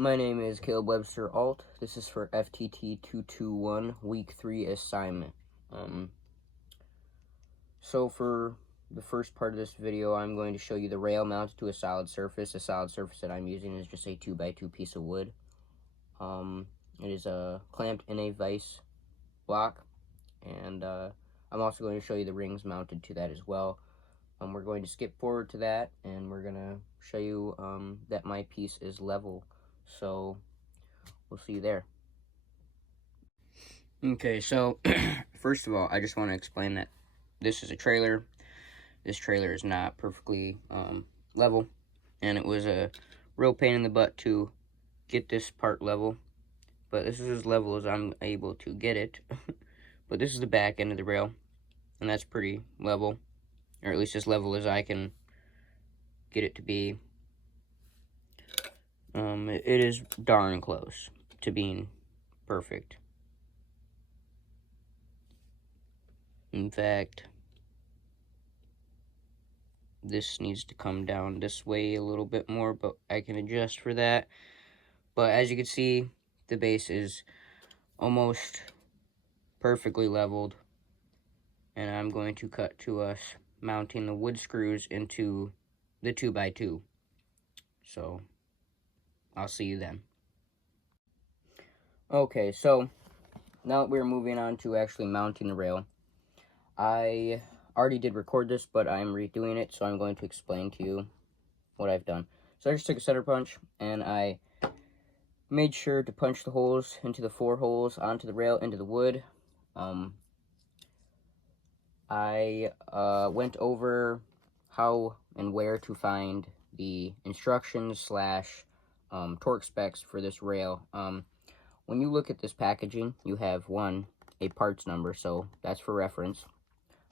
My name is Caleb Webster Alt. This is for FTT-221 Week 3 assignment. So for the first part of this video, I'm going to show you the rail mounted to a solid surface. The solid surface that I'm using is just a 2x2 piece of wood. It is clamped in a vise block, and I'm also going to show you the rings mounted to that as well. We're going to skip forward to that, and we're going to show you that my piece is level. So we'll see you there. Okay, so first of all, I just want to explain that this is a trailer. This trailer is not perfectly level, and it was a real pain in the butt to get this part level, but this is as level as I'm able to get it. But this is the back end of the rail, and that's pretty level, or at least as level as I can get it to be. It is darn close to being perfect. In fact, this needs to come down this way a little bit more, but I can adjust for that. But as you can see, the base is almost perfectly leveled, and I'm going to cut to us mounting the wood screws into the 2x2. So I'll see you then. Okay, so now that we're moving on to actually mounting the rail, I already did record this, but I'm redoing it, so I'm going to explain to you what I've done. So I just took a center punch, and I made sure to punch the holes into the 4 holes onto the rail, into the wood. I went over how and where to find the instructions slash torque specs for this rail. When you look at this packaging, you have 1, a parts number, so that's for reference.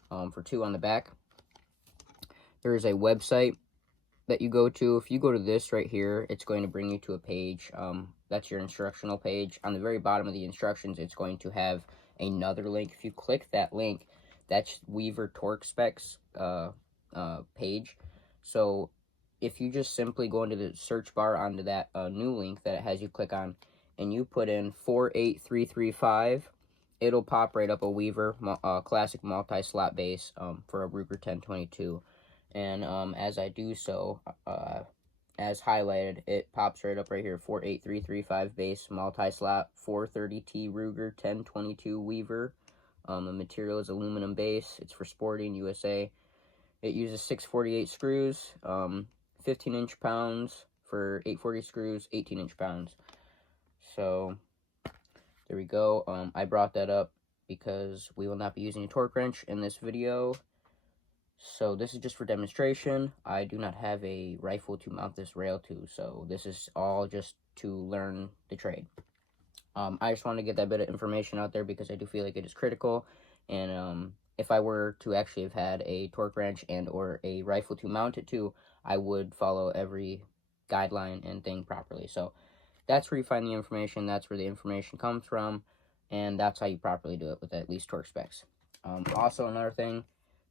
For 2, on the back, there is a website that you go to. If you go to this right here, it's going to bring you to a page. That's your instructional page. On the very bottom of the instructions, it's going to have another link. If you click that link, that's Weaver torque specs page. So if you just simply go into the search bar onto that new link that it has you click on, and you put in 48335, it'll pop right up a Weaver classic multi-slot base for a Ruger 1022. And as I do so, as highlighted, it pops right up right here, 48335 base multi-slot 430T Ruger 1022 Weaver. The material is aluminum base. It's for sporting, USA. It uses 648 screws, 15-inch pounds for 840 screws, 18-inch pounds. So there we go. I brought that up because we will not be using a torque wrench in this video. So this is just for demonstration. I do not have a rifle to mount this rail to, so this is all just to learn the trade. I just want to get that bit of information out there because I do feel like it is critical, and if I were to actually have had a torque wrench and or a rifle to mount it to, I would follow every guideline and thing properly. So that's where you find the information, that's where the information comes from, and that's how you properly do it with at least torque specs. Also, another thing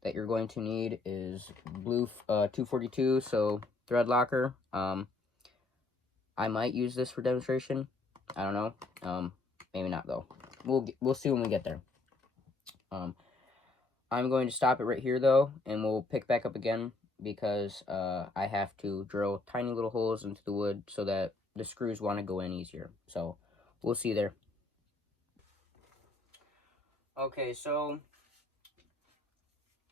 that you're going to need is blue 242, so thread locker. I might use this for demonstration. I don't know. Maybe not though. We'll see when we get there. I'm going to stop it right here though, and we'll pick back up again because I have to drill tiny little holes into the wood so that the screws want to go in easier. So we'll see you there. Okay, so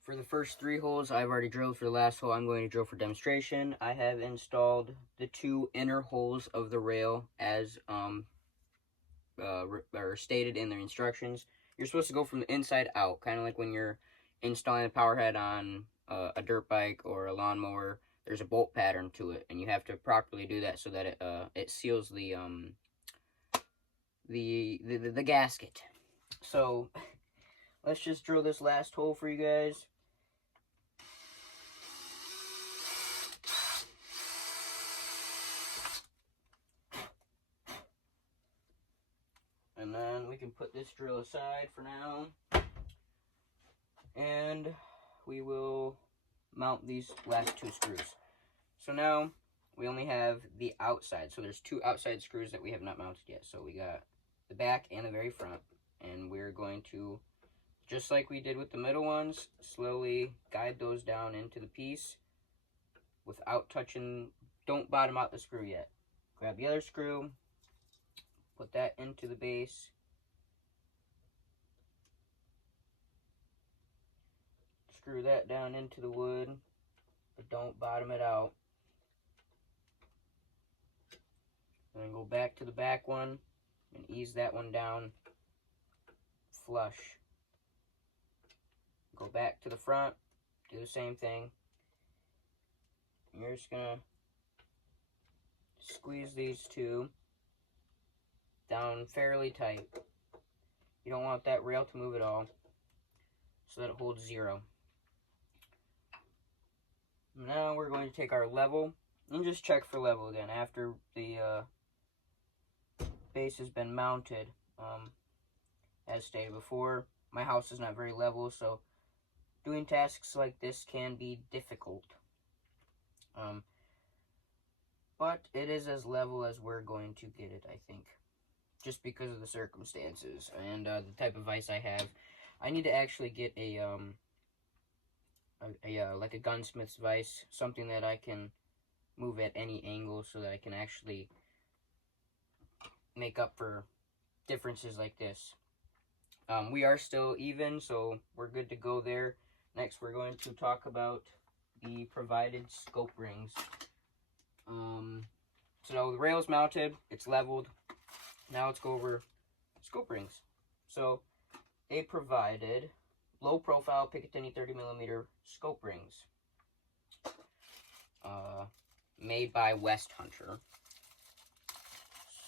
for the first 3 holes, I've already drilled. For the last hole, I'm going to drill for demonstration. I have installed the 2 inner holes of the rail as are stated in their instructions. You're supposed to go from the inside out, kind of like when you're installing a power head on a dirt bike or a lawnmower. There's a bolt pattern to it, and you have to properly do that so that it seals the gasket. So let's just drill this last hole for you guys. And then we can put this drill aside for now, and we will mount these last 2 screws. So now we only have the outside. So there's 2 outside screws that we have not mounted yet. So we got the back and the very front. And we're going to, just like we did with the middle ones, slowly guide those down into the piece without touching. Don't bottom out the screw yet. Grab the other screw, put that into the base. Screw that down into the wood, but don't bottom it out. And then go back to the back one and ease that one down flush. Go back to the front, do the same thing. And you're just gonna squeeze these 2 down fairly tight. You don't want that rail to move at all, so that it holds 0. Now we're going to take our level and just check for level again after the base has been mounted. As stated before, my house is not very level, so doing tasks like this can be difficult. But it is as level as we're going to get it, I think, just because of the circumstances and the type of vise I have. I need to actually get a like a gunsmith's vise, something that I can move at any angle so that I can actually make up for differences like this. We are still even, so we're good to go there. Next, we're going to talk about the provided scope rings. So the rail's mounted, it's leveled. Now let's go over scope rings. So they provided low profile Picatinny 30mm scope rings, made by West Hunter.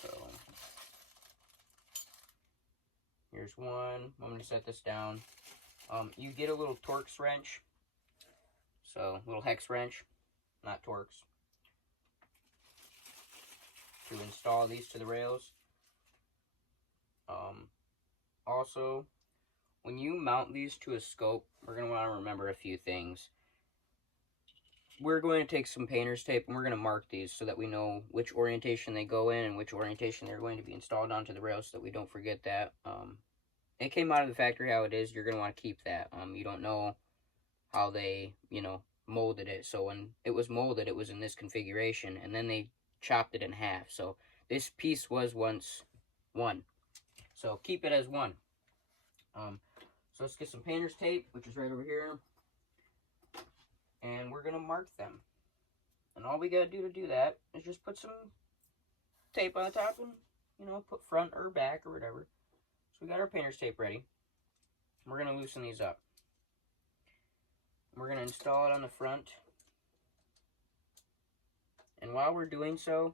So here's one. I'm going to set this down. You get a little Torx wrench, so little hex wrench, not Torx, to install these to the rails. Also, when you mount these to a scope, we're going to want to remember a few things. We're going to take some painter's tape and we're going to mark these so that we know which orientation they go in and which orientation they're going to be installed onto the rails, so that we don't forget that. It came out of the factory how it is. You're going to want to keep that. You don't know how they, molded it. So when it was molded, it was in this configuration, and then they chopped it in half. So this piece was once 1. So keep it as 1. So let's get some painter's tape, which is right over here, and we're going to mark them. And all we got to do that is just put some tape on the top and, put front or back or whatever. So we got our painter's tape ready. We're going to loosen these up. We're going to install it on the front. And while we're doing so,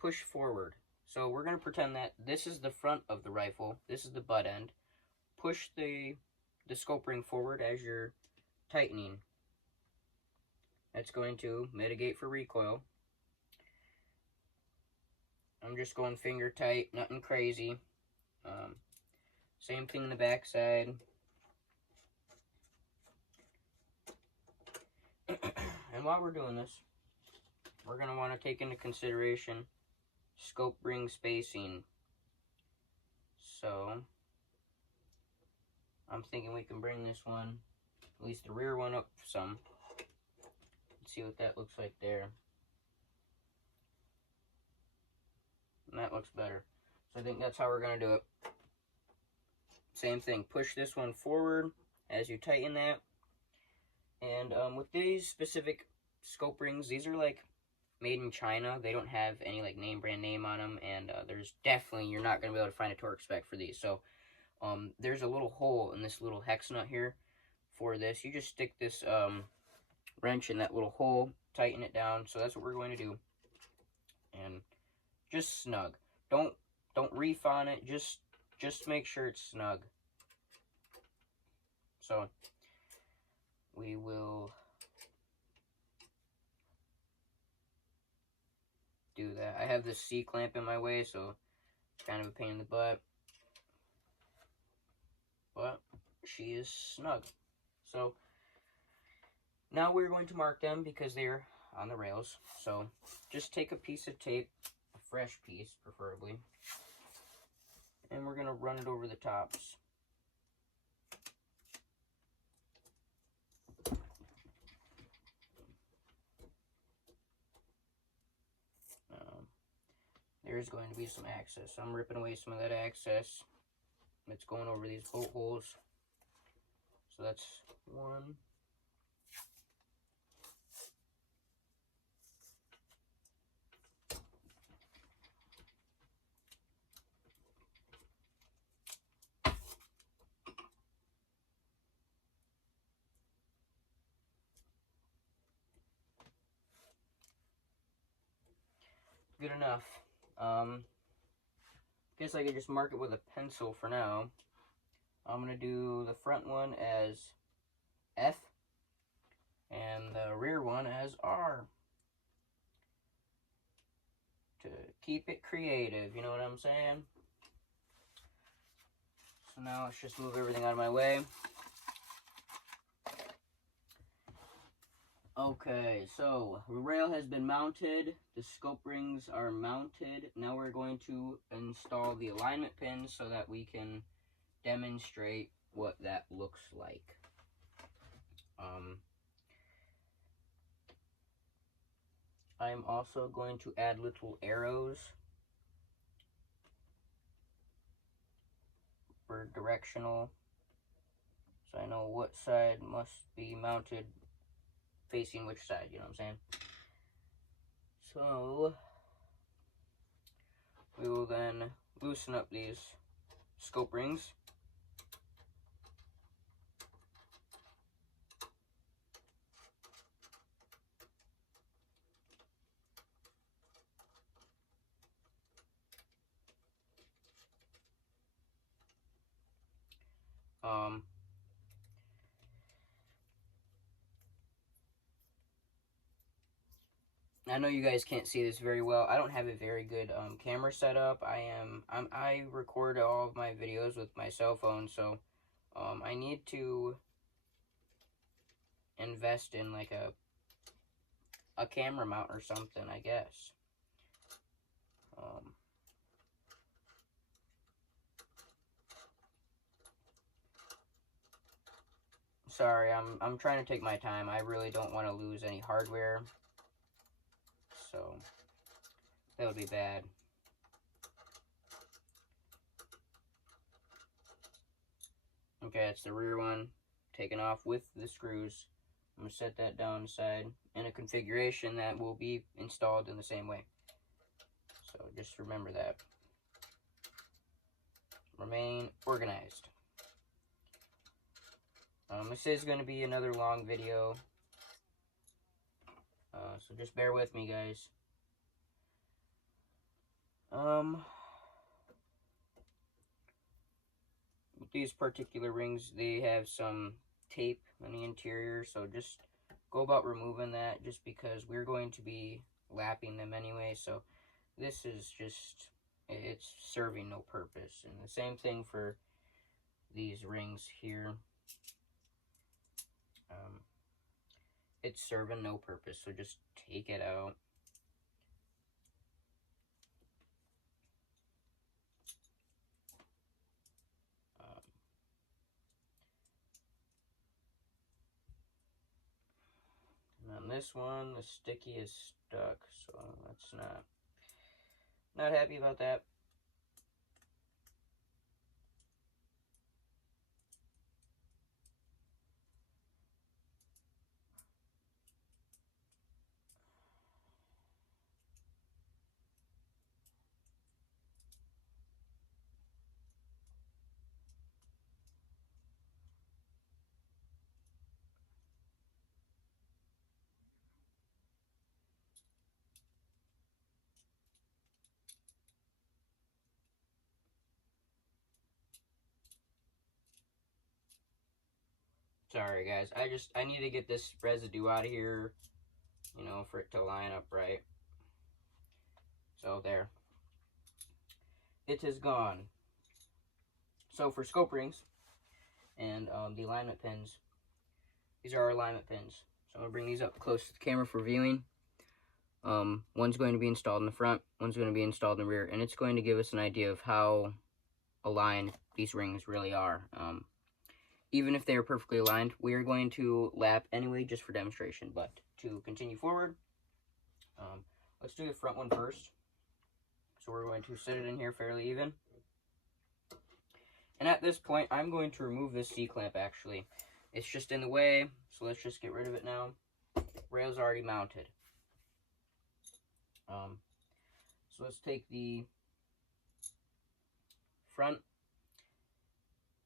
push forward. So we're going to pretend that this is the front of the rifle. This is the butt end. Push the scope ring forward as you're tightening. That's going to mitigate for recoil. I'm just going finger tight, nothing crazy. Same thing in the back side. And while we're doing this, we're going to want to take into consideration scope ring spacing. So I'm thinking we can bring this one, at least the rear one, up some. Let's see what that looks like there. And that looks better. So I think that's how we're going to do it. Same thing, push this one forward as you tighten that. And with these specific scope rings, these are like made in China. They don't have any like brand name on them, and there's definitely, you're not going to be able to find a torque spec for these. So there's a little hole in this little hex nut here for this. You just stick this wrench in that little hole, tighten it down. So that's what we're going to do. And just snug. Don't reef on it. Just make sure it's snug. So we will do that. I have this C-clamp in my way, so it's kind of a pain in the butt. But she is snug. So now we're going to mark them because they're on the rails. So just take a piece of tape, a fresh piece preferably, and we're going to run it over the tops. There's going to be some excess. I'm ripping away some of that excess. It's going over these bolt holes. So that's one. Good enough. Guess I could just mark it with a pencil for now. I'm going to do the front one as F and the rear one as R. To keep it creative, you know what I'm saying? So now let's just move everything out of my way. Okay, so the rail has been mounted, the scope rings are mounted. Now we're going to install the alignment pins so that we can demonstrate what that looks like. I'm also going to add little arrows for directional, so I know what side must be mounted facing which side, you know what I'm saying? So we will then loosen up these scope rings. I know you guys can't see this very well. I don't have a very good camera setup. I record all of my videos with my cell phone, so I need to invest in like a camera mount or something, I guess. Sorry, I'm trying to take my time. I really don't want to lose any hardware, so that would be bad. Okay, that's the rear one, taken off with the screws. I'm going to set that down aside in a configuration that will be installed in the same way. So just remember that. Remain organized. This is going to be another long video, so just bear with me, guys. With these particular rings, they have some tape on the interior, so just go about removing that, just because we're going to be lapping them anyway. So this is just, it's serving no purpose. And the same thing for these rings here. It's serving no purpose, so just take it out. And on this one, the sticky is stuck, so that's not happy about that. Sorry guys, I need to get this residue out of here, you know, for it to line up right. So there. It is gone. So for scope rings and the alignment pins, these are our alignment pins. So I'm going to bring these up close to the camera for viewing. One's going to be installed in the front, one's going to be installed in the rear, and it's going to give us an idea of how aligned these rings really are. Even if they are perfectly aligned, we are going to lap anyway just for demonstration. But to continue forward, let's do the front one first. So we're going to set it in here fairly even. And at this point, I'm going to remove this C-clamp actually. It's just in the way, so let's just get rid of it now. Rail's already mounted. So let's take the front,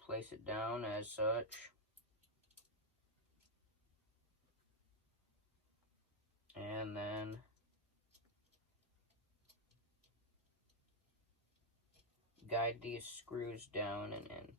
place it down as such. And then guide these screws down and in.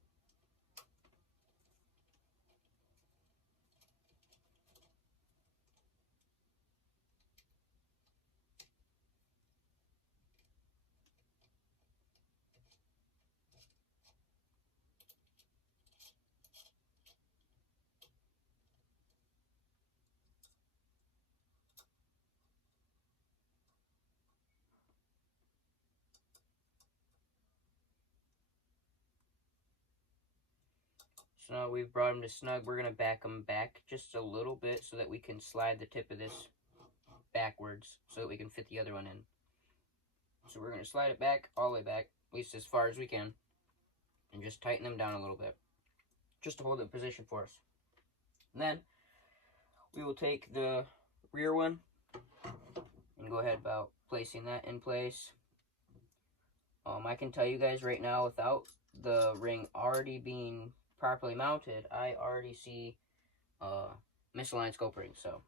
So now we've brought them to snug, we're going to back them back just a little bit so that we can slide the tip of this backwards so that we can fit the other one in. So we're going to slide it back, all the way back, at least as far as we can, and just tighten them down a little bit, just to hold it in position for us. And then we will take the rear one and go ahead about placing that in place. I can tell you guys right now, without the ring already being properly mounted, I already see misaligned scope ring, so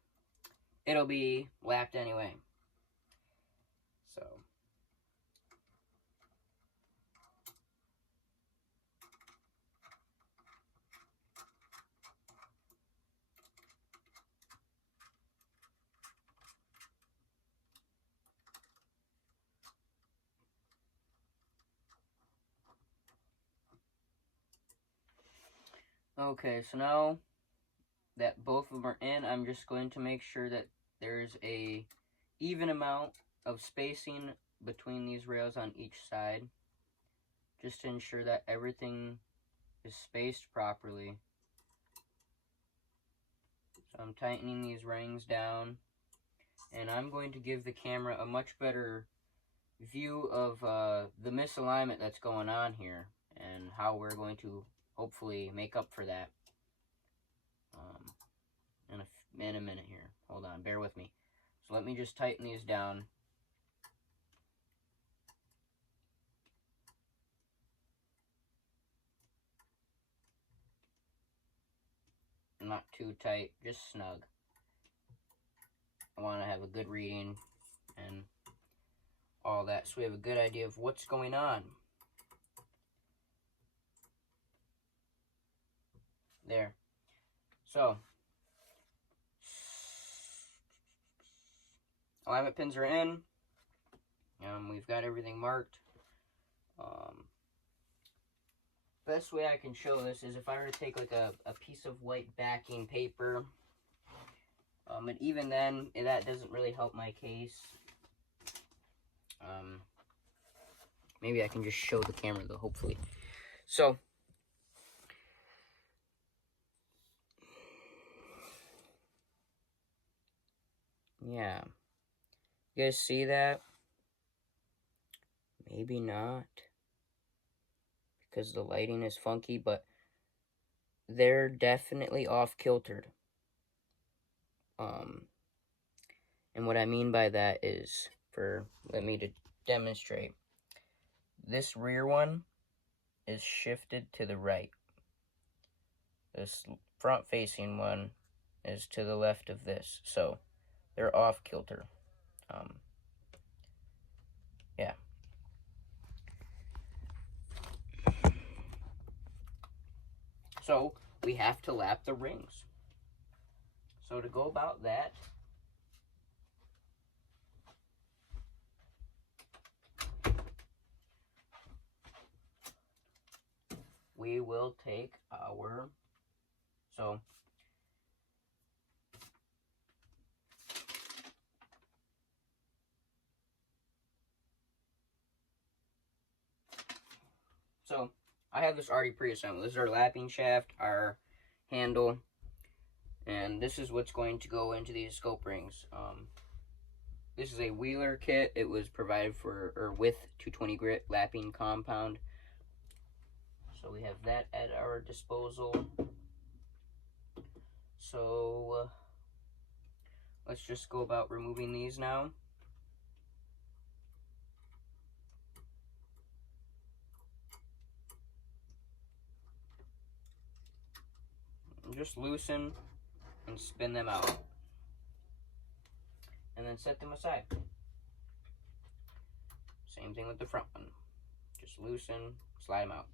it'll be lapped anyway. So okay, so now that both of them are in, I'm just going to make sure that there's a even amount of spacing between these rails on each side, just to ensure that everything is spaced properly. So I'm tightening these rings down, and I'm going to give the camera a much better view of the misalignment that's going on here and how we're going to hopefully make up for that in a minute here. Hold on, bear with me. So let me just tighten these down. Not too tight, just snug. I want to have a good reading and all that, so we have a good idea of what's going on. There. So, alignment pins are in. We've got everything marked. Best way I can show this is if I were to take like a piece of white backing paper. And even then, that doesn't really help my case. Maybe I can just show the camera though, hopefully. So, yeah. You guys see that? Maybe not, because the lighting is funky, but they're definitely off-kiltered. And what I mean by that is, let me to demonstrate. This rear one is shifted to the right. This front-facing one is to the left of this, so they're off-kilter. Yeah. So we have to lap the rings. So to go about that, we will take our, so So I have this already pre-assembled. This is our lapping shaft, our handle, and this is what's going to go into these scope rings. This is a Wheeler kit. It was provided for or with 220 grit lapping compound. So we have that at our disposal. So let's just go about removing these now. And just loosen and spin them out. And then set them aside. Same thing with the front one. Just loosen, slide them out.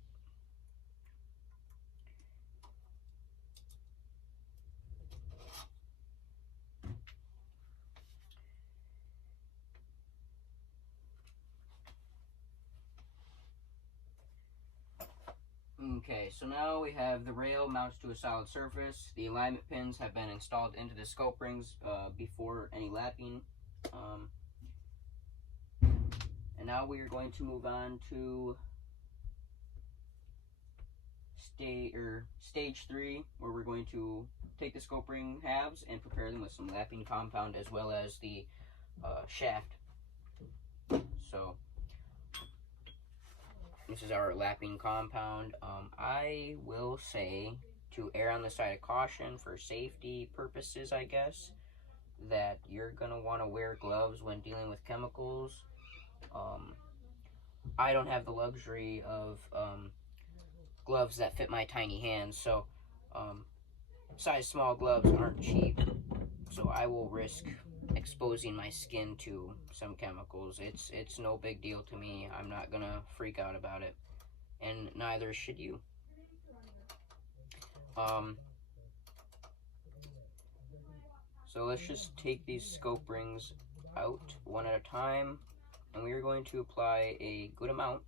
Okay, so now we have the rail mounts to a solid surface. The alignment pins have been installed into the scope rings before any lapping. And now we are going to move on to stage 3, where we're going to take the scope ring halves and prepare them with some lapping compound as well as the shaft. So this is our lapping compound. I will say, to err on the side of caution for safety purposes, I guess, that you're gonna want to wear gloves when dealing with chemicals. I don't have the luxury of gloves that fit my tiny hands, so size small gloves aren't cheap, so I will risk exposing my skin to some chemicals. It's no big deal to me. I'm not gonna freak out about it, and neither should you. So let's just take these scope rings out one at a time, and we are going to apply a good amount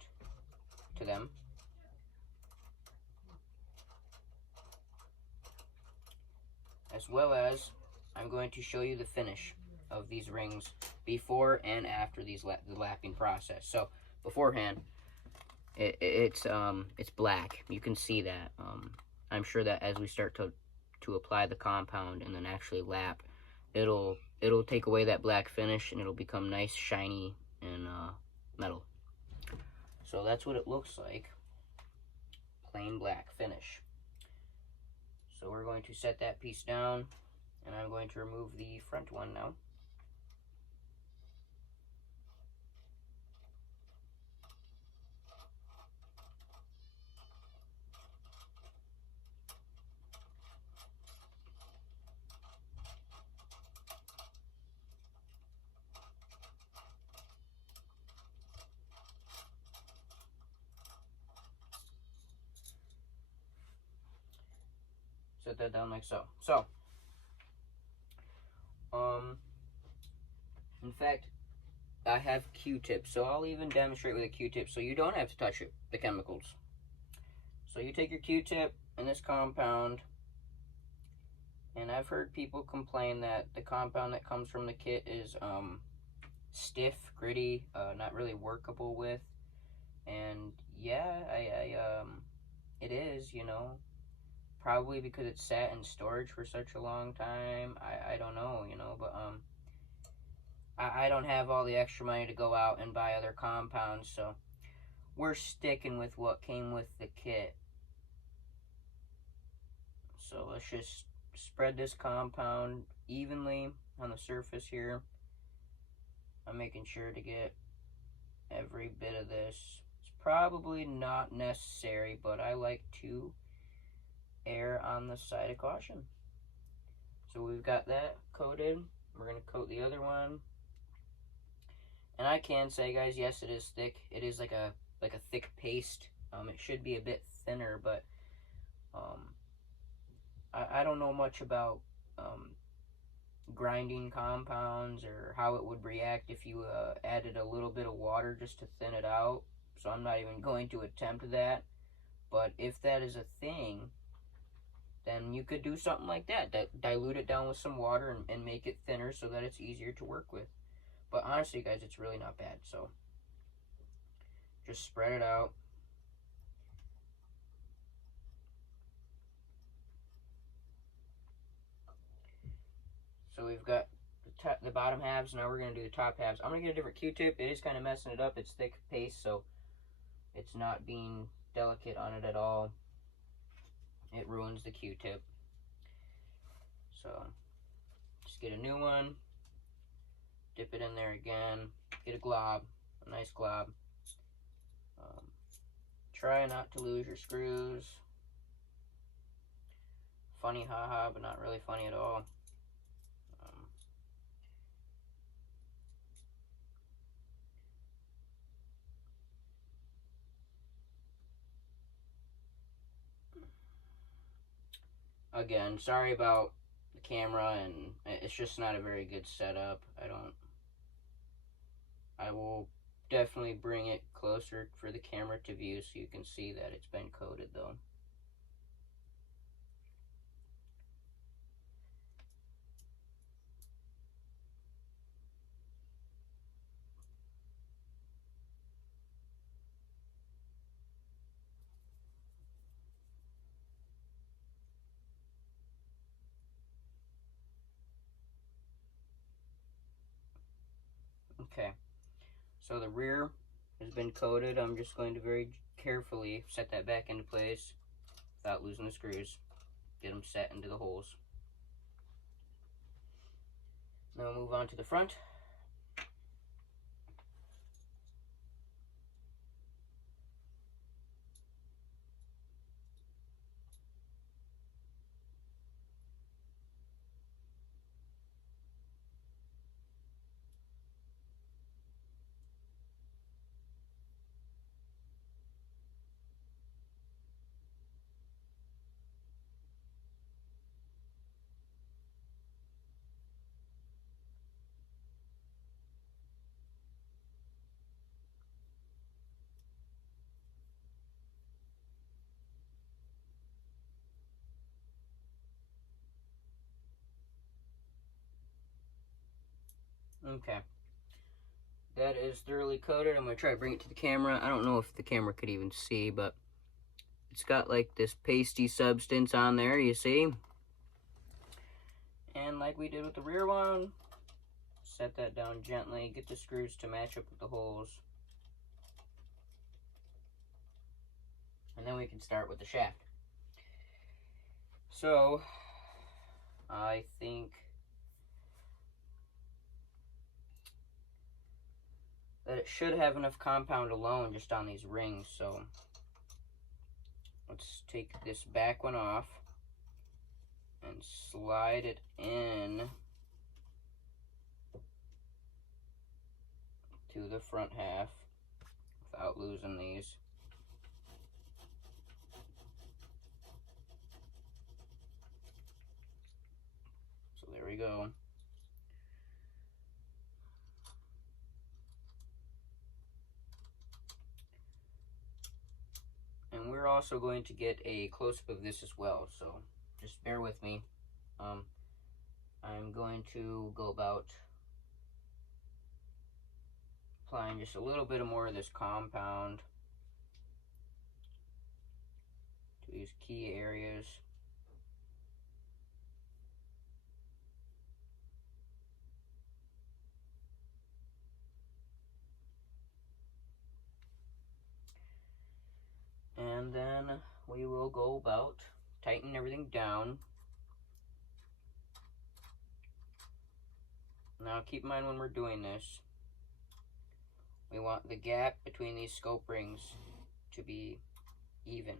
to them. As well as, I'm going to show you the finish of these rings before and after the lapping process. So beforehand, it's black. You can see that. I'm sure that as we start to apply the compound and then actually lap, it'll take away that black finish and it'll become nice, shiny, and metal. So that's what it looks like. Plain black finish. So we're going to set that piece down, and I'm going to remove the front one now. Set that down like so. So, in fact, I have Q-tips, so I'll even demonstrate with a Q-tip so you don't have to touch the chemicals. So you take your Q-tip and this compound, and I've heard people complain that the compound that comes from the kit is stiff, gritty, not really workable with. And yeah, it is, you know, probably because it sat in storage for such a long time. I don't know, you know, but I don't have all the extra money to go out and buy other compounds, so we're sticking with what came with the kit. So let's just spread this compound evenly on the surface here. I'm making sure to get every bit of this. It's probably not necessary, but I like to err on the side of caution. So we've got that coated. We're going to coat the other one. And I can say, guys, yes, it is thick. It is like a thick paste. It should be a bit thinner, but I don't know much about grinding compounds or how it would react if you added a little bit of water just to thin it out. So I'm not even going to attempt that. But if that is a thing, then you could do something like that. Dilute it down with some water and make it thinner so that it's easier to work with. But honestly, guys, it's really not bad. So just spread it out. So we've got the bottom halves. Now we're going to do the top halves. I'm going to get a different Q-tip. It is kind of messing it up. It's thick paste, so it's not being delicate on it at all. It ruins the Q-tip. So just get a new one, dip it in there again, get a glob, a nice glob. Try not to lose your screws. Funny haha, but not really funny at all. Again, sorry about the camera, and it's just not a very good setup. I will definitely bring it closer for the camera to view so you can see that it's been coated though. Okay, so the rear has been coated. I'm just going to very carefully set that back into place without losing the screws. Get them set into the holes. Now we'll move on to the front. Okay, that is thoroughly coated. I'm going to try to bring it to the camera. I don't know if the camera could even see, but it's got like this pasty substance on there, you see? And like we did with the rear one, set that down gently, get the screws to match up with the holes. And then we can start with the shaft. So, I think that it should have enough compound alone just on these rings. So let's take this back one off and slide it in to the front half without losing these. So there we go. And we're also going to get a close-up of this as well, so just bear with me. I'm going to go about applying just a little bit more of this compound to these key areas. And then we will go about tightening everything down. Now keep in mind when we're doing this, we want the gap between these scope rings to be even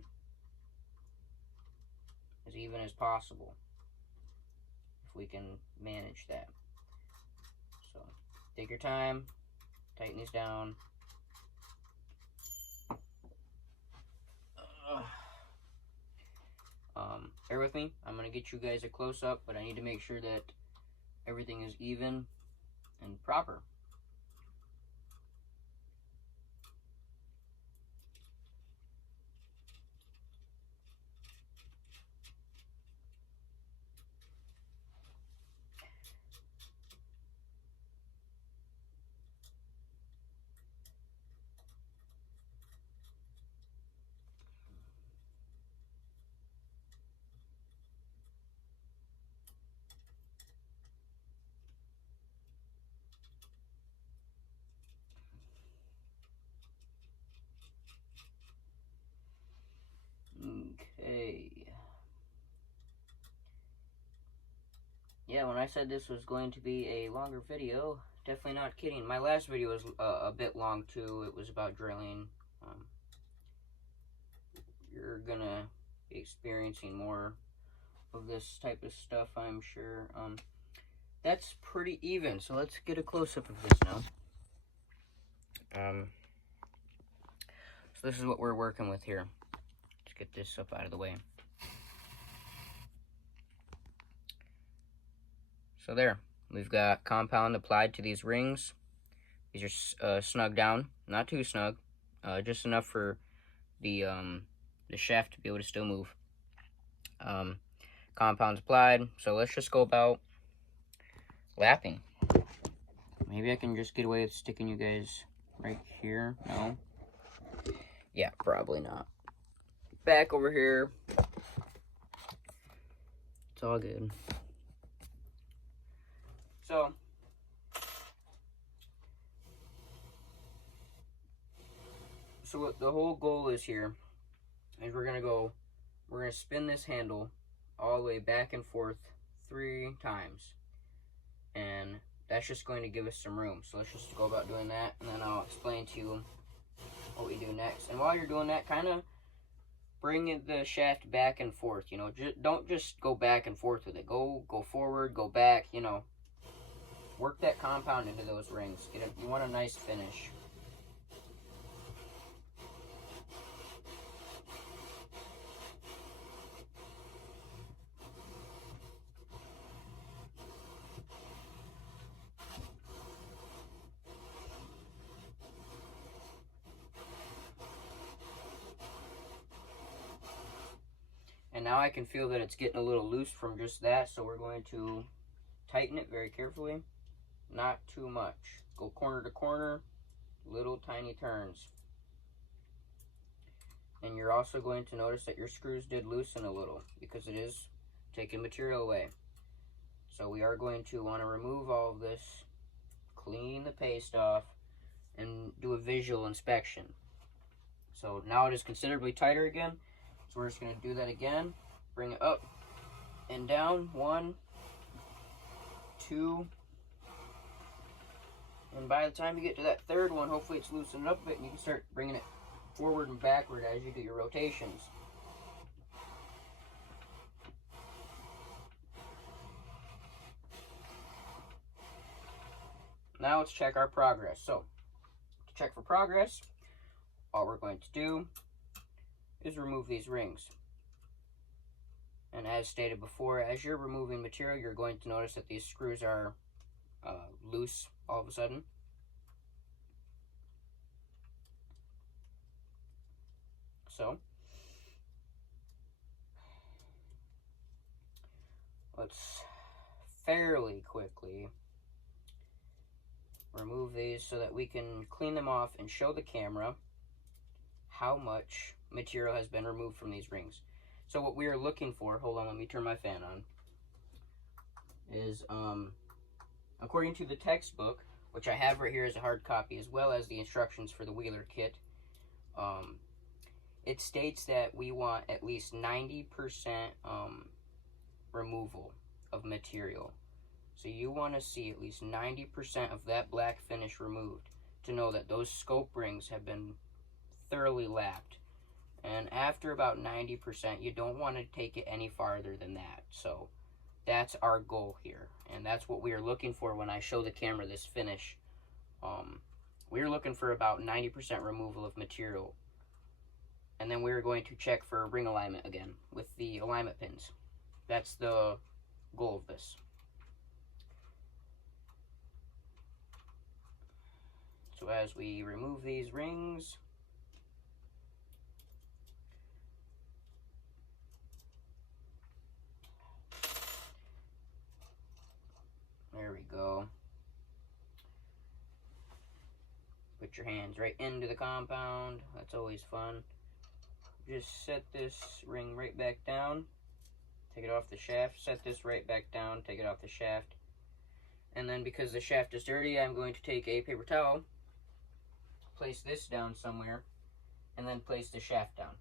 as possible, if we can manage that. So take your time, tighten these down. Bear with me, I'm going to get you guys a close-up, but I need to make sure that everything is even and proper. yeah, when I said this was going to be a longer video, definitely not kidding. My last video was a bit long too. It was about drilling. You're gonna be experiencing more of this type of stuff, I'm sure. That's pretty even, so let's get a close-up of this now. So this is what we're working with here. Let's get this up out of the way. So there, we've got compound applied to these rings. These are snug down, not too snug, just enough for the shaft to be able to still move. Compound's applied, so let's just go about lapping. Maybe I can just get away with sticking you guys right here. No? Yeah, probably not. Back over here. It's all good. So what the whole goal is here is we're gonna spin this handle all the way back and forth 3 times. And that's just going to give us some room. So let's just go about doing that, and then I'll explain to you what we do next. And while you're doing that, kind of bring the shaft back and forth, you know. Don't just go back and forth with it. Go forward, go back, you know. Work that compound into those rings. You want a nice finish. And now I can feel that it's getting a little loose from just that, so we're going to tighten it very carefully. Not too much. Go corner to corner, little tiny turns. And you're also going to notice that your screws did loosen a little because it is taking material away. So we are going to want to remove all of this, clean the paste off, and do a visual inspection. So now it is considerably tighter again. So we're just going to do that again. Bring it up and down. 1, 2. And by the time you get to that third one, hopefully it's loosened up a bit and you can start bringing it forward and backward as you do your rotations. Now let's check our progress. So, to check for progress, all we're going to do is remove these rings. And as stated before, as you're removing material, you're going to notice that these screws are loose all of a sudden. So, let's fairly quickly remove these so that we can clean them off and show the camera how much material has been removed from these rings. So what we are looking for, hold on, let me turn my fan on, is according to the textbook, which I have right here as a hard copy, as well as the instructions for the Wheeler kit, it states that we want at least 90% removal of material. So you want to see at least 90% of that black finish removed to know that those scope rings have been thoroughly lapped. And after about 90%, you don't want to take it any farther than that. So that's our goal here. And that's what we are looking for when I show the camera this finish. We're looking for about 90% removal of material. And then we're going to check for ring alignment again with the alignment pins. That's the goal of this. So as we remove these rings, there we go. Put your hands right into the compound. That's always fun. Just set this ring right back down. Take it off the shaft. Set this right back down. Take it off the shaft. And then because the shaft is dirty, I'm going to take a paper towel, place this down somewhere, and then place the shaft down.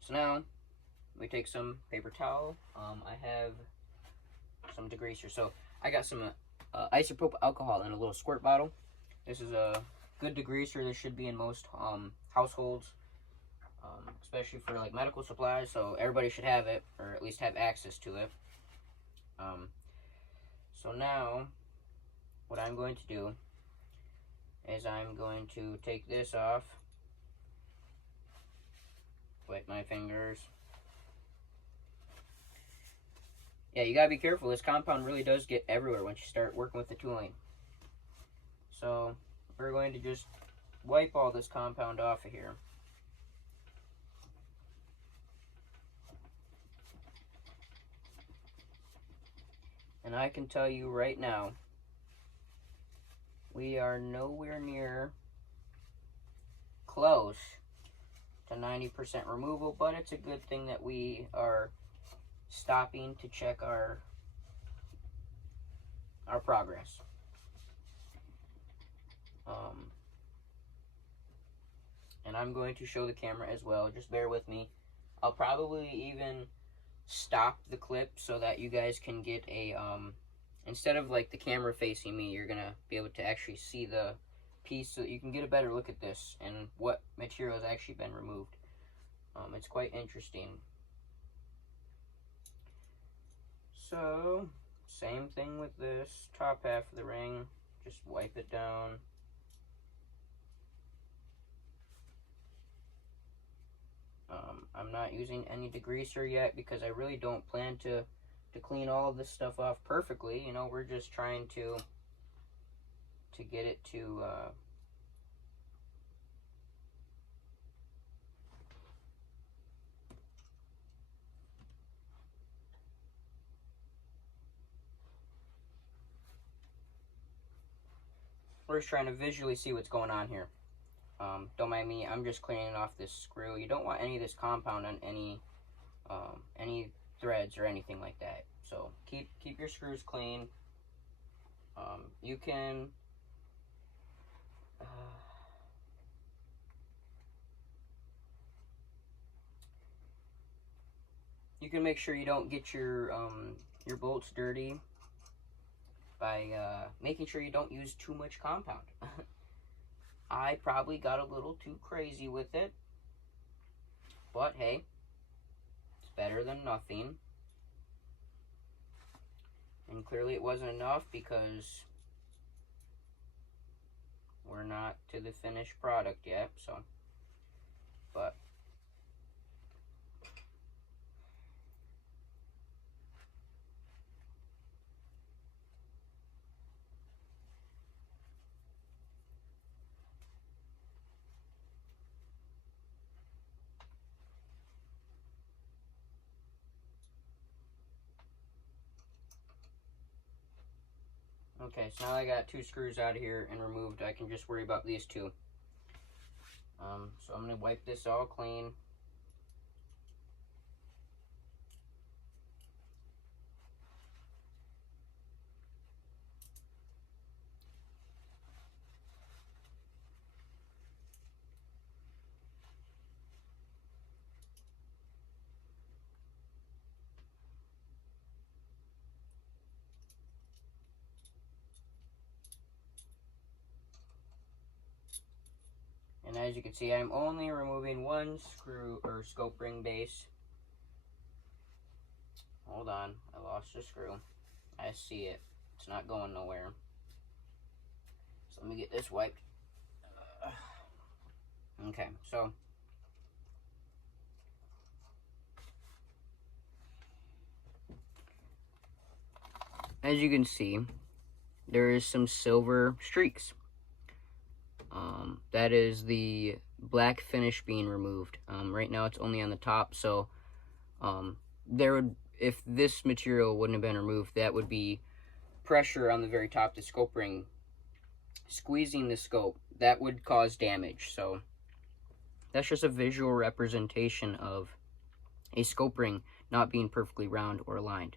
So now, we take some paper towel. I have some degreaser. So I got some isopropyl alcohol in a little squirt bottle. This is a good degreaser. This should be in most households, especially for like medical supplies. So everybody should have it, or at least have access to it. So now, what I'm going to do is I'm going to take this off, wipe my fingers. Yeah, you gotta be careful. This compound really does get everywhere once you start working with the tooling. So we're going to just wipe all this compound off of here. And I can tell you right now, we are nowhere near close to 90% removal, but it's a good thing that we are stopping to check our progress. And I'm going to show the camera as well. Just bear with me. I'll probably even stop the clip so that you guys can get a instead of like the camera facing me, you're gonna be able to actually see the piece so that you can get a better look at this and what material has actually been removed. It's quite interesting. So same thing with this top half of the ring. Just wipe it down. I'm not using any degreaser yet because I really don't plan to clean all of this stuff off perfectly. You know, we're just trying to get it to we're just trying to visually see what's going on here. Don't mind me, I'm just cleaning off this screw. You don't want any of this compound on any threads or anything like that. So keep your screws clean. You can make sure you don't get your bolts dirty by making sure you don't use too much compound. I probably got a little too crazy with it, but hey, it's better than nothing. And clearly it wasn't enough because we're not to the finished product yet, so, but okay, so now I got 2 screws out of here and removed. I can just worry about these 2. So I'm going to wipe this all clean. And as you can see, I'm only removing 1 screw or scope ring base. Hold on, I lost a screw. I see it. It's not going nowhere. So let me get this wiped. Okay, so as you can see, there is some silver streaks. That is the black finish being removed. Right now it's only on the top, so if this material wouldn't have been removed, that would be pressure on the very top of the scope ring squeezing the scope. That would cause damage. So that's just a visual representation of a scope ring not being perfectly round or aligned.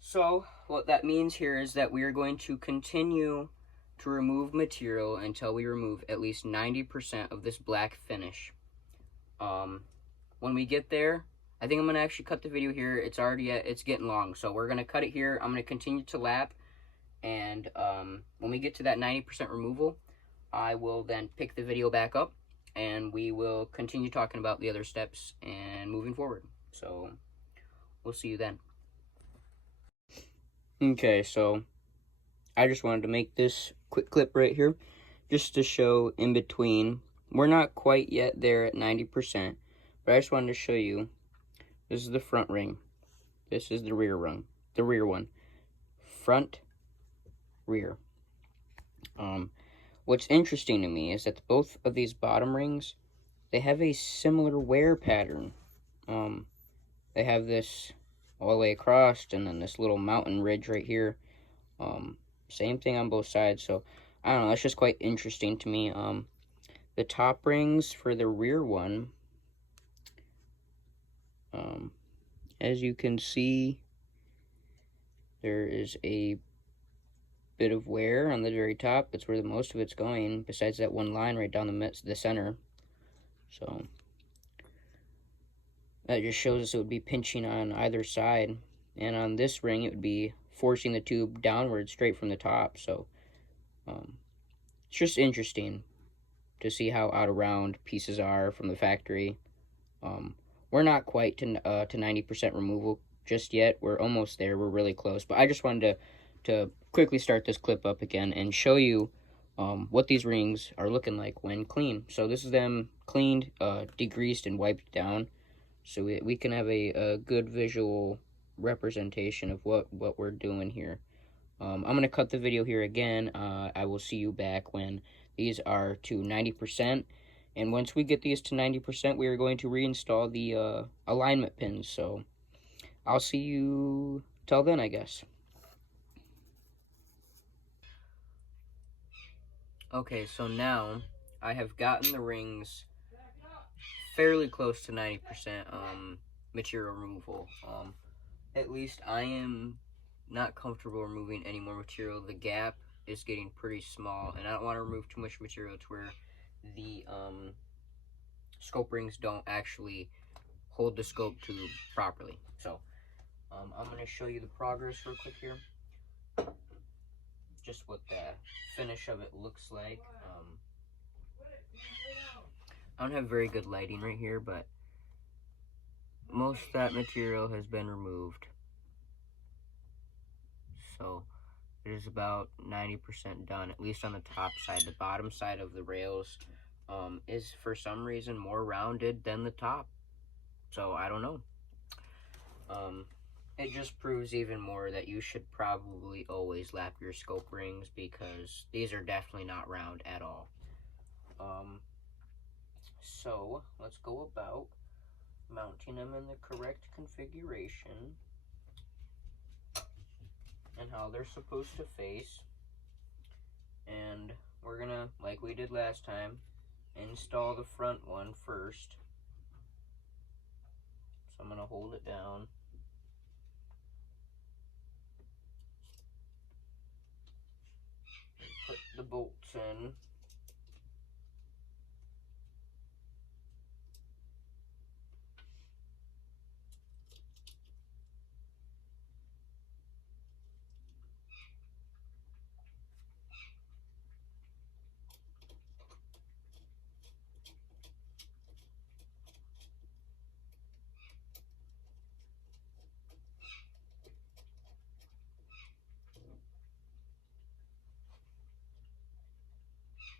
So what that means here is that we are going to continue to remove material until we remove at least 90% of this black finish. When we get there, I think I'm going to actually cut the video here. It's getting long, so we're going to cut it here. I'm going to continue to lap, and when we get to that 90% removal, I will then pick the video back up, and we will continue talking about the other steps and moving forward. So we'll see you then. Okay, so I just wanted to make this quick clip right here just to show in between. We're not quite yet there at 90%, but I just wanted to show you. This is the front ring. This is the rear ring. The rear one. Front, rear. What's interesting to me is that both of these bottom rings, they have a similar wear pattern. They have this all the way across, and then this little mountain ridge right here. Same thing on both sides, so I don't know, that's just quite interesting to me. The top rings for the rear one, as you can see, there is a bit of wear on the very top. That's where the most of it's going, besides that one line right down the center. So that just shows us it would be pinching on either side, and on this ring it would be forcing the tube downward straight from the top. So it's just interesting to see how out of round pieces are from the factory. We're not quite to 90% removal just yet. We're almost there. We're really close. But I just wanted to quickly start this clip up again and show you what these rings are looking like when clean. So this is them cleaned, degreased, and wiped down, so we can have a good visual representation of what we're doing here. I'm going to cut the video here again. I will see you back when these are to 90%. And once we get these to 90%, we are going to reinstall the alignment pins. So I'll see you till then, I guess. Okay, so now I have gotten the rings fairly close to 90% material removal. At least I am not comfortable removing any more material. The gap is getting pretty small, and I don't want to remove too much material to where the scope rings don't actually hold the scope tube properly. So I'm going to show you the progress real quick here, just what the finish of it looks like. I don't have very good lighting right here, but most of that material has been removed. So it is about 90% done, at least on the top side. The bottom side of the rails is for some reason more rounded than the top. So I don't know. It just proves even more that you should probably always lap your scope rings, because these are definitely not round at all. So let's go about mounting them in the correct configuration and how they're supposed to face. And we're gonna, like we did last time, install the front one first. So I'm gonna hold it down. Put the bolts in.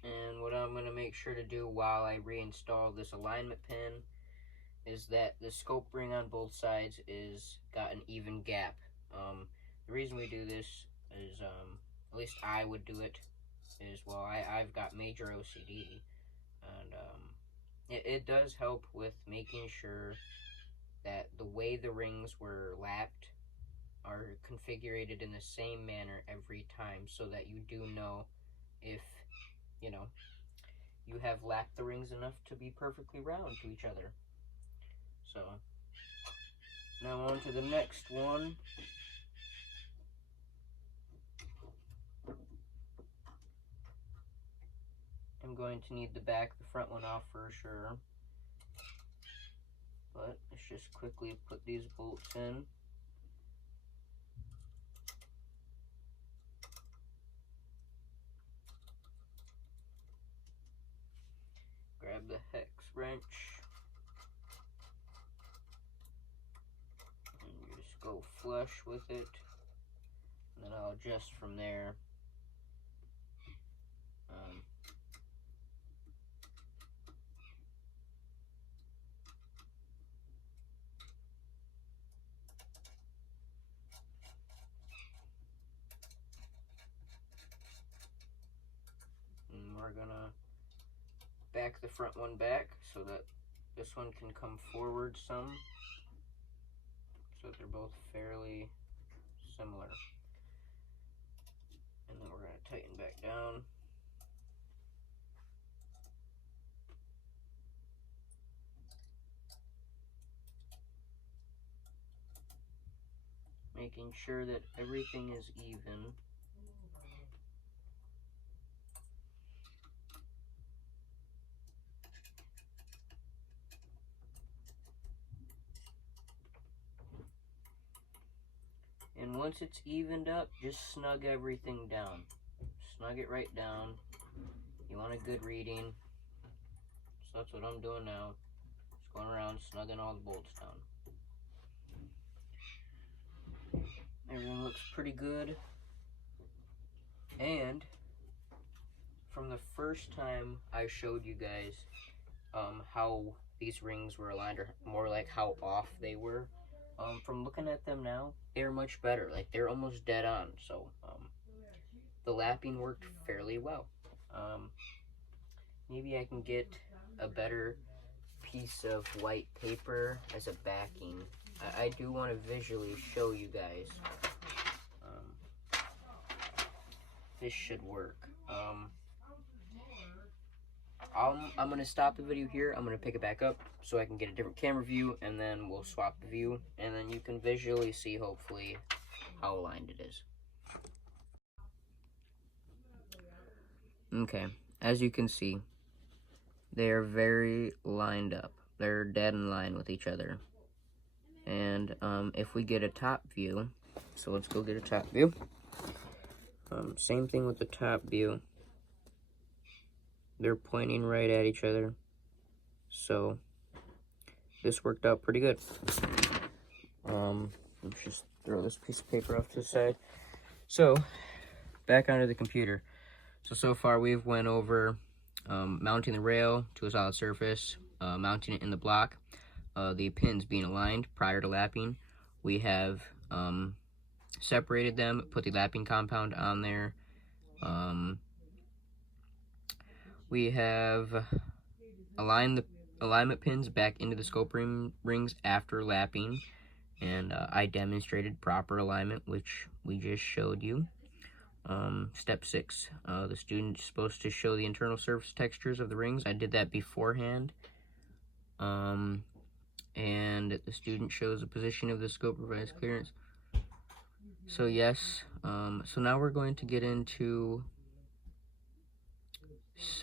And what I'm going to make sure to do while I reinstall this alignment pin is that the scope ring on both sides is got an even gap. The reason we do this is, at least I would do it, is, well, I've got major OCD, and it does help with making sure that the way the rings were lapped are configured in the same manner every time, so that you do know if, you know, you have lapped the rings enough to be perfectly round to each other. So now on to the next one. I'm going to need the back, the front one off for sure. But let's just quickly put these bolts in. Grab the hex wrench. And you just go flush with it. And then I'll adjust from there. And we're gonna back the front one back so that this one can come forward some, so that they're both fairly similar. And then we're going to tighten back down. Making sure that everything is even. And once it's evened up, just snug everything down. Snug it right down. You want a good reading. So that's what I'm doing now. Just going around snugging all the bolts down. Everything looks pretty good. And from the first time I showed you guys how these rings were aligned, or more like how off they were, from looking at them now, they're much better. Like, they're almost dead on. So the lapping worked fairly well. Maybe I can get a better piece of white paper as a backing. I do want to visually show you guys. This should work. I'm going to stop the video here. I'm going to pick it back up so I can get a different camera view, and then we'll swap the view, and then you can visually see, hopefully, how aligned it is. Okay, as you can see, they are very lined up. They're dead in line with each other. And if we get a top view, so let's go get a top view. Same thing with the top view. They're pointing right at each other. So this worked out pretty good. Let's just throw this piece of paper off to the side. So back onto the computer. So far we've went over mounting the rail to a solid surface, mounting it in the block, the pins being aligned prior to lapping. We have separated them, put the lapping compound on there. We have aligned the alignment pins back into the scope rings after lapping, and I demonstrated proper alignment, which we just showed you. Step 6, the student's supposed to show the internal surface textures of the rings. I did that beforehand. And the student shows the position of the scope provides clearance. So yes, so now we're going to get into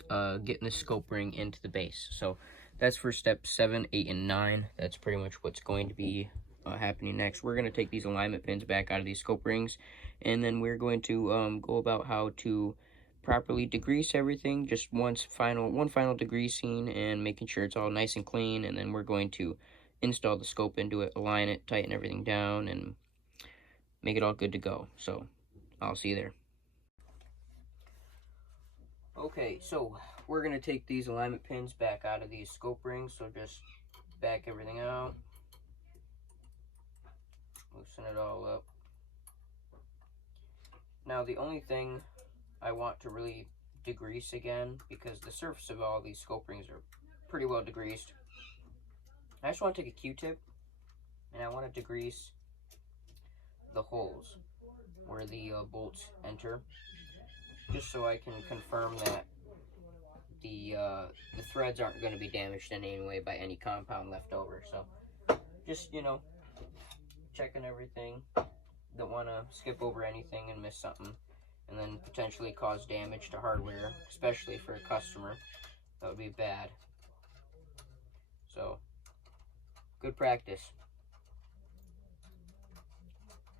getting the scope ring into the base. So that's for step 7, 8, and 9. That's pretty much what's going to be happening next. We're going to take these alignment pins back out of these scope rings, and then we're going to go about how to properly degrease everything. Just one final degreasing and making sure it's all nice and clean, and then we're going to install the scope into it, align it, tighten everything down, and make it all good to go. So I'll see you there. Okay, so we're going to take these alignment pins back out of these scope rings, so just back everything out, loosen it all up. Now the only thing I want to really degrease again, because the surface of all these scope rings are pretty well degreased, I just want to take a Q-tip and I want to degrease the holes where the bolts enter, just so I can confirm that the threads aren't going to be damaged in any way by any compound left over. So just, you know, checking everything. Don't want to skip over anything and miss something, and then potentially cause damage to hardware, especially for a customer. That would be bad. So good practice.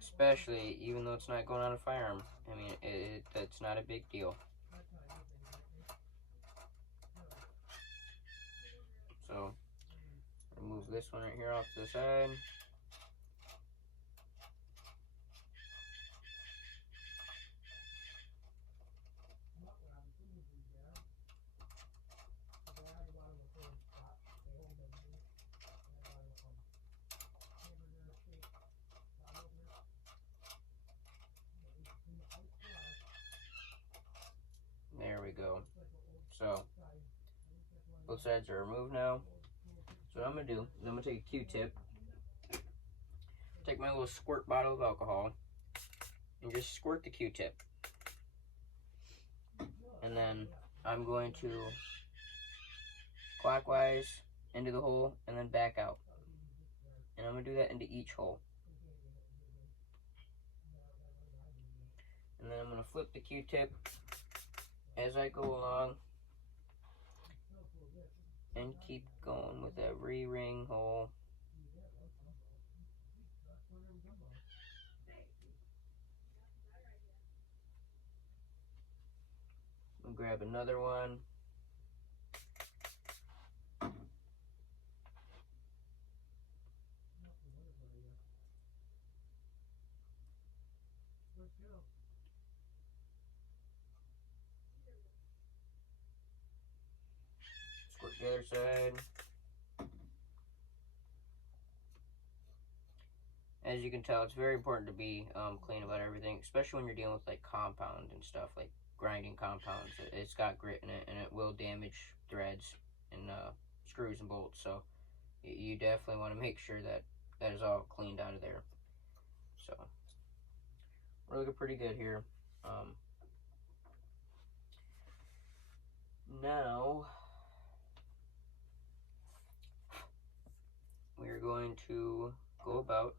Especially, even though it's not going on a firearm. I mean, that's not a big deal. So, remove this one right here off to the side. There we go. So, both sides are removed now. So what I'm going to do is I'm going to take a Q-tip, take my little squirt bottle of alcohol, and just squirt the Q-tip. And then I'm going to clockwise into the hole and then back out. And I'm going to do that into each hole. And then I'm going to flip the Q-tip as I go along and keep going with every ring hole. I'll grab another one. Squirt the other side. As you can tell, it's very important to be clean about everything, especially when you're dealing with like compound and stuff, like grinding compounds. It's got grit in it, and it will damage threads and screws and bolts. So you definitely want to make sure that that is all cleaned out of there. So we're looking pretty good here. Now we're going to go about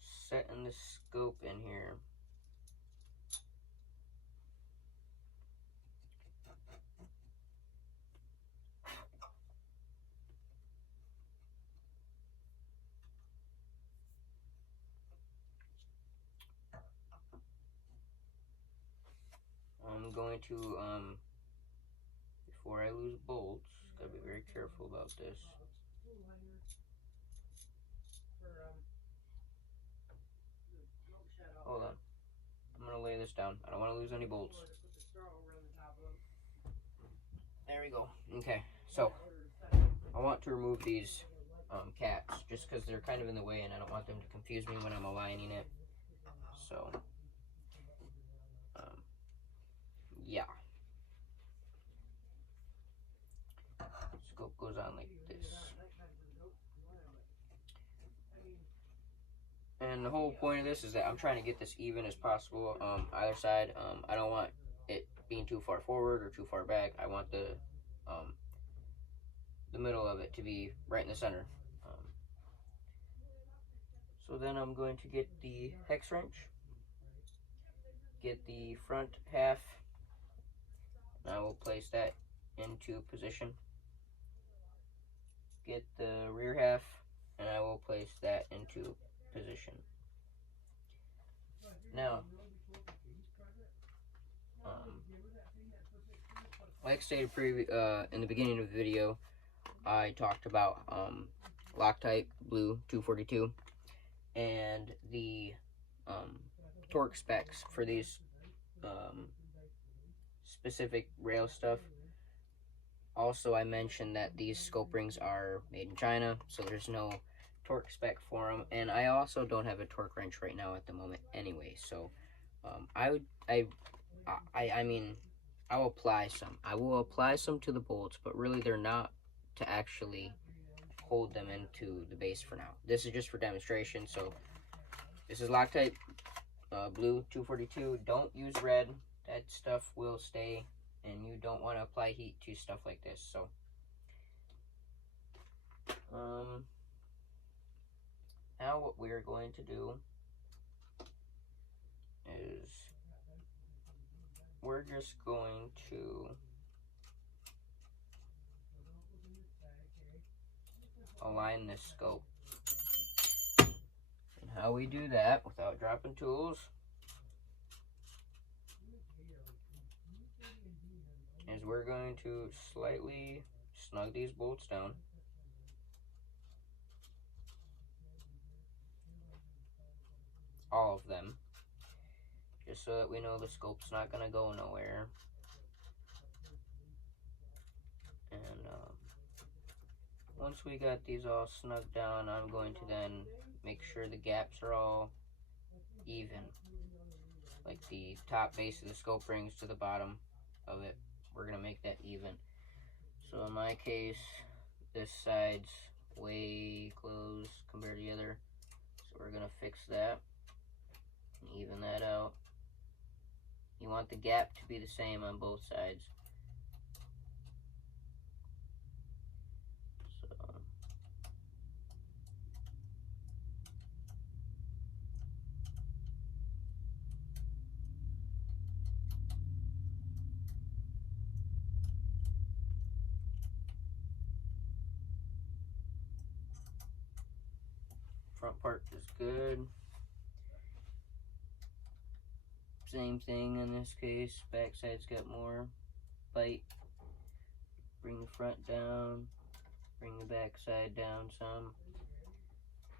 setting the scope in here. I'm going to, before I lose bolts, gotta be very careful about this. Hold on. I'm gonna lay this down. I don't want to lose any bolts. There we go. Okay, so I want to remove these caps just because they're kind of in the way and I don't want them to confuse me when I'm aligning it. So, yeah. Scope goes on like this. And the whole point of this is that I'm trying to get this even as possible, either side. I don't want it being too far forward or too far back. I want the middle of it to be right in the center. So then I'm going to get the hex wrench, get the front half, and I will place that into position. Get the rear half, and I will place that into position. Now, like stated in the beginning of the video, I talked about Loctite Blue 242 and the torque specs for these specific rail stuff. Also, I mentioned that these scope rings are made in China, so there's no torque spec for them, and I also don't have a torque wrench right now at the moment anyway, so I mean, I'll apply some. I will apply some to the bolts, but really they're not to actually hold them into the base for now. This is just for demonstration. So this is Loctite Blue 242. Don't use red. That stuff will stay, and you don't want to apply heat to stuff like this. So now what we're going to do is we're just going to align align this scope. And how we do that without dropping tools is we're going to slightly snug these bolts down. All of them. Just so that we know the scope's not going to go nowhere. And once we got these all snugged down, I'm going to then make sure the gaps are all even. Like the top base of the scope rings to the bottom of it. We're going to make that even. So in my case, this side's way close compared to the other. So we're going to fix that and even that out. You want the gap to be the same on both sides. So front part is good. Same thing in this case. Back side's got more bite. Bring the front down. Bring the back side down some.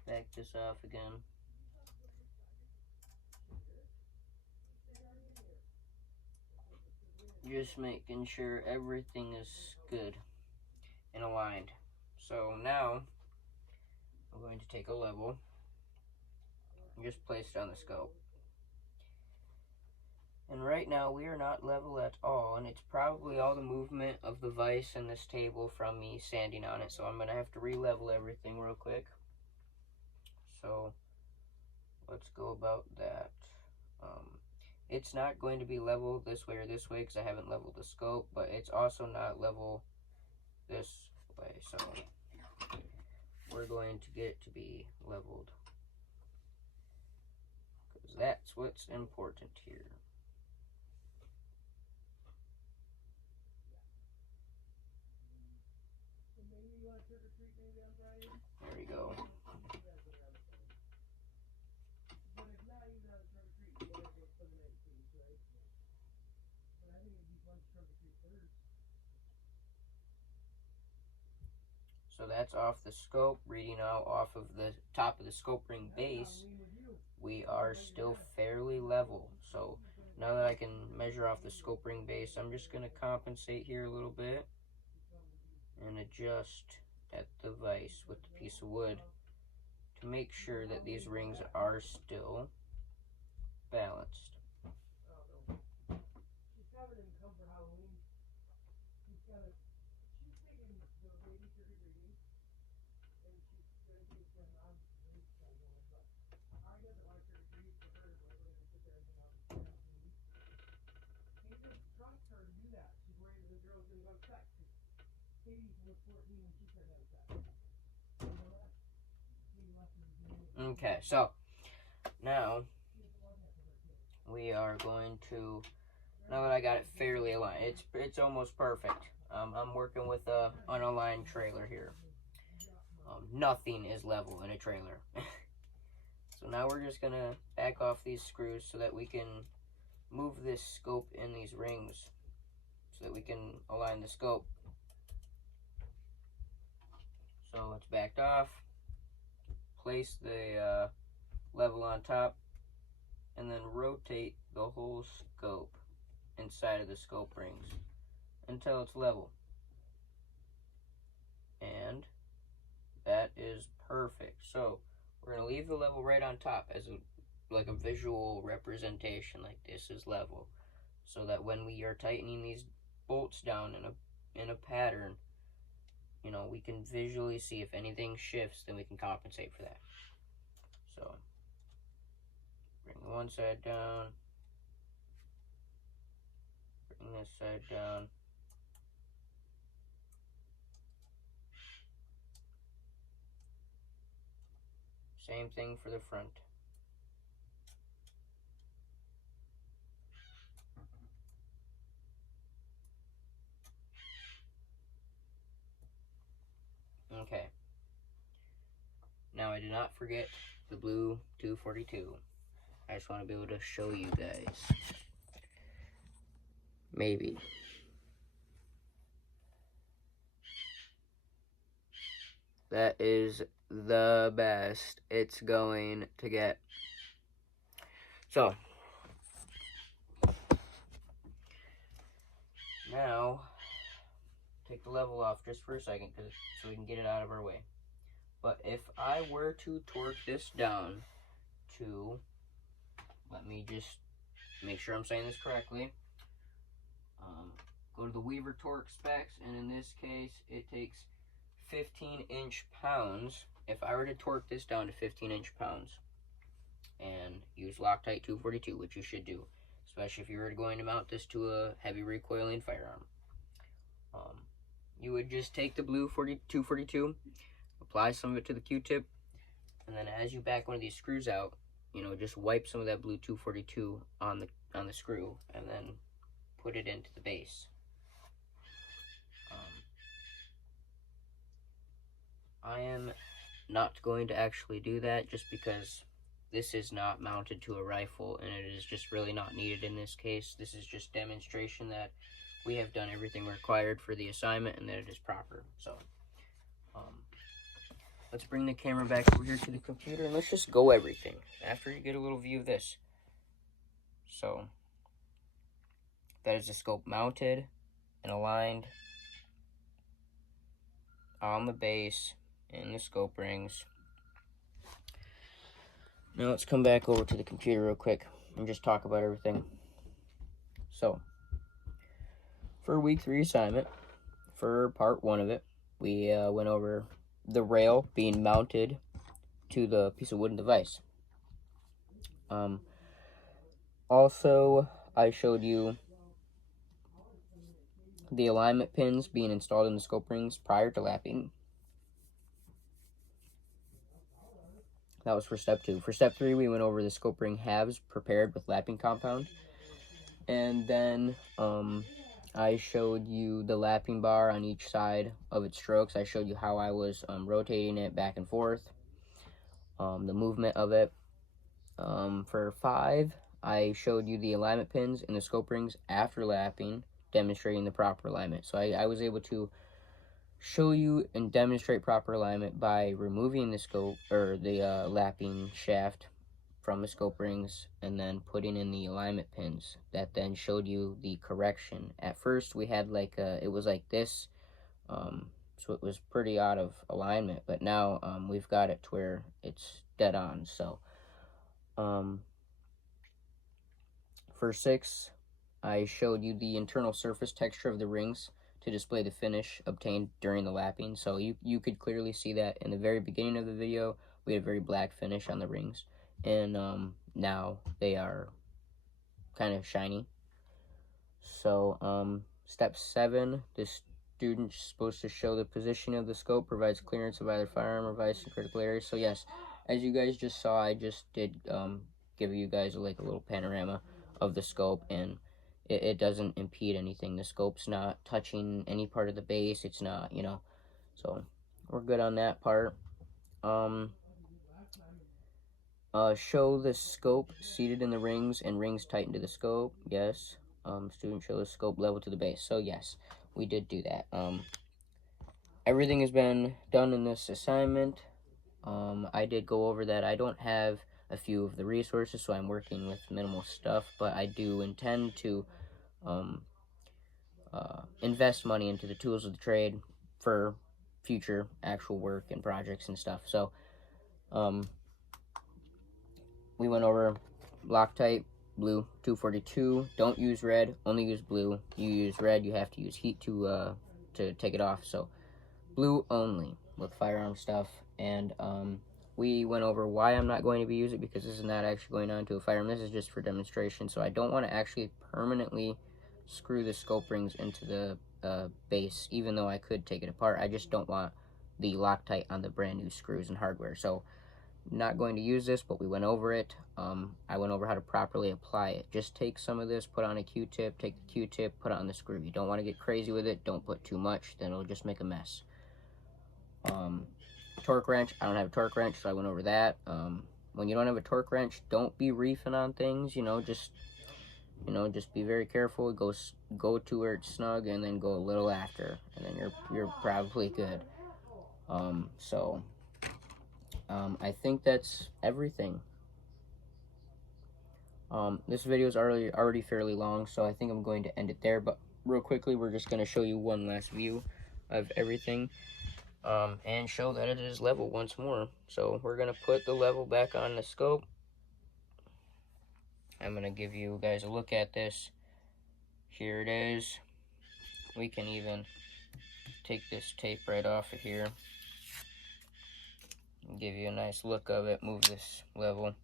Back this off again. Just making sure everything is good and aligned. So now I'm going to take a level and just place it on the scope. And right now we are not level at all, and it's probably all the movement of the vise and this table from me sanding on it. So I'm going to have to re-level everything real quick. So let's go about that. It's not going to be level this way or this way because I haven't leveled the scope, but it's also not level this way. So we're going to get it to be leveled because that's what's important here. There we go. So that's off the scope. Reading out off of the top of the scope ring base, we are still fairly level. So now that I can measure off the scope ring base, I'm just going to compensate here a little bit and adjust at the vise with the piece of wood to make sure that these rings are still balanced. Okay, so now we are going to, now that I got it fairly aligned, it's almost perfect. I'm working with a unaligned trailer here. Nothing is level in a trailer. So now we're just gonna back off these screws so that we can move this scope in these rings so that we can align the scope. So it's backed off. Place the level on top and then rotate the whole scope inside of the scope rings until it's level. And that is perfect. So we're going to leave the level right on top as like a visual representation, like this is level, so that when we are tightening these bolts down in a pattern, you know, we can visually see if anything shifts, then we can compensate for that. So bring one side down, bring this side down. Same thing for the front. Okay. I did not forget the blue 242. I just want to be able to show you guys. Maybe. That is the best it's going to get. So, now, take the level off just for a second so we can get it out of our way. But if I were to torque this down to, let me just make sure I'm saying this correctly. Go to the Weaver torque specs, and in this case, it takes 15 inch-pounds. If I were to torque this down to 15 inch-pounds and use Loctite 242, which you should do, especially if you were going to mount this to a heavy recoiling firearm, you would just take the blue 242, apply some of it to the Q-tip, and then as you back one of these screws out, you know, just wipe some of that blue 242 on the screw, and then put it into the base. I am not going to actually do that just because this is not mounted to a rifle, and it is just really not needed in this case. This is just demonstration that we have done everything required for the assignment and that it is proper. So, let's bring the camera back over here to the computer and let's just go everything after you get a little view of this. So, that is the scope mounted and aligned on the base in the scope rings. Now let's come back over to the computer real quick and just talk about everything. So, for week 3 assignment, for part 1 of it, we went over the rail being mounted to the piece of wooden device. Also, I showed you the alignment pins being installed in the scope rings prior to lapping. That was for step 2. For step 3, we went over the scope ring halves prepared with lapping compound. And then I showed you the lapping bar on each side of its strokes. I showed you how I was rotating it back and forth, the movement of it. For 5, I showed you the alignment pins in the scope rings after lapping, demonstrating the proper alignment. So I was able to show you and demonstrate proper alignment by removing the scope or the lapping shaft from the scope rings and then putting in the alignment pins that then showed you the correction. At first we had like it was like this, so it was pretty out of alignment, but now we've got it to where it's dead on. So for 6, I showed you the internal surface texture of the rings to display the finish obtained during the lapping. So you could clearly see that in the very beginning of the video, we had a very black finish on the rings. And now they are kind of shiny. So step 7, the student is supposed to show the position of the scope, provides clearance of either firearm or device in critical areas. So yes, as you guys just saw, I just did give you guys like a little panorama of the scope, and it doesn't impede anything. The scope's not touching any part of the base. It's not, you know, so we're good on that part. Show the scope seated in the rings and rings tightened to the scope. Yes. Student show the scope level to the base. So yes, we did do that. Everything has been done in this assignment. I did go over that. I don't have a few of the resources, so I'm working with minimal stuff, but I do intend to invest money into the tools of the trade for future actual work and projects and stuff. So we went over Loctite blue 242. Don't use red, only use blue. You use red, you have to use heat to take it off. So blue only with firearm stuff. And we went over why I'm not going to be using it, because this is not actually going on to a firearm. This is just for demonstration. So I don't want to actually permanently screw the scope rings into the base, even though I could take it apart. I just don't want the Loctite on the brand new screws and hardware. So not going to use this, but we went over it. I went over how to properly apply it. Just take some of this, put on a Q-tip, take the Q-tip, put it on the screw. You don't want to get crazy with it. Don't put too much, then it'll just make a mess. torque wrench. I don't have a torque wrench, so I went over that. When you don't have a torque wrench, don't be reefing on things, just be very careful. Go to where it's snug, and then go a little after, and then you're probably good. I think that's everything. This video is already fairly long, so I think I'm going to end it there. But real quickly, we're just going to show you one last view of everything, and show that it is level once more. So we're going to put the level back on the scope. I'm going to give you guys a look at this. Here it is. We can even take this tape right off of here and give you a nice look of it. Move this level.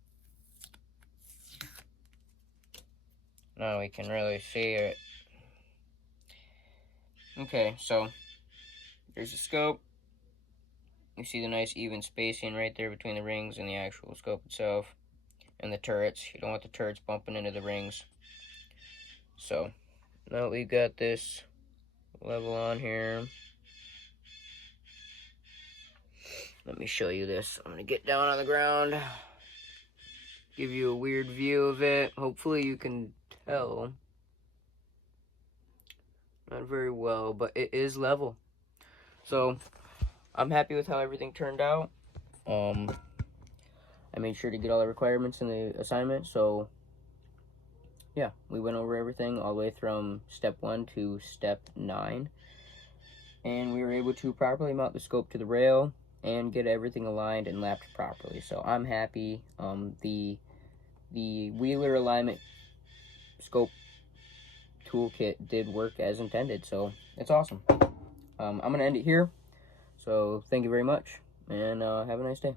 Now we can really see it. Okay, so there's the scope. You see the nice even spacing right there between the rings and the actual scope itself, and the turrets. You don't want the turrets bumping into the rings. So now we've got this level on here. Let me show you this. I'm going to get down on the ground, give you a weird view of it. Hopefully you can tell. Not very well, but it is level. So I'm happy with how everything turned out. I made sure to get all the requirements in the assignment. So yeah, we went over everything all the way from step 1 to step 9. And we were able to properly mount the scope to the rail and get everything aligned and lapped properly. So I'm happy. The Wheeler alignment scope toolkit did work as intended, so it's awesome. I'm gonna end it here. So thank you very much, and have a nice day.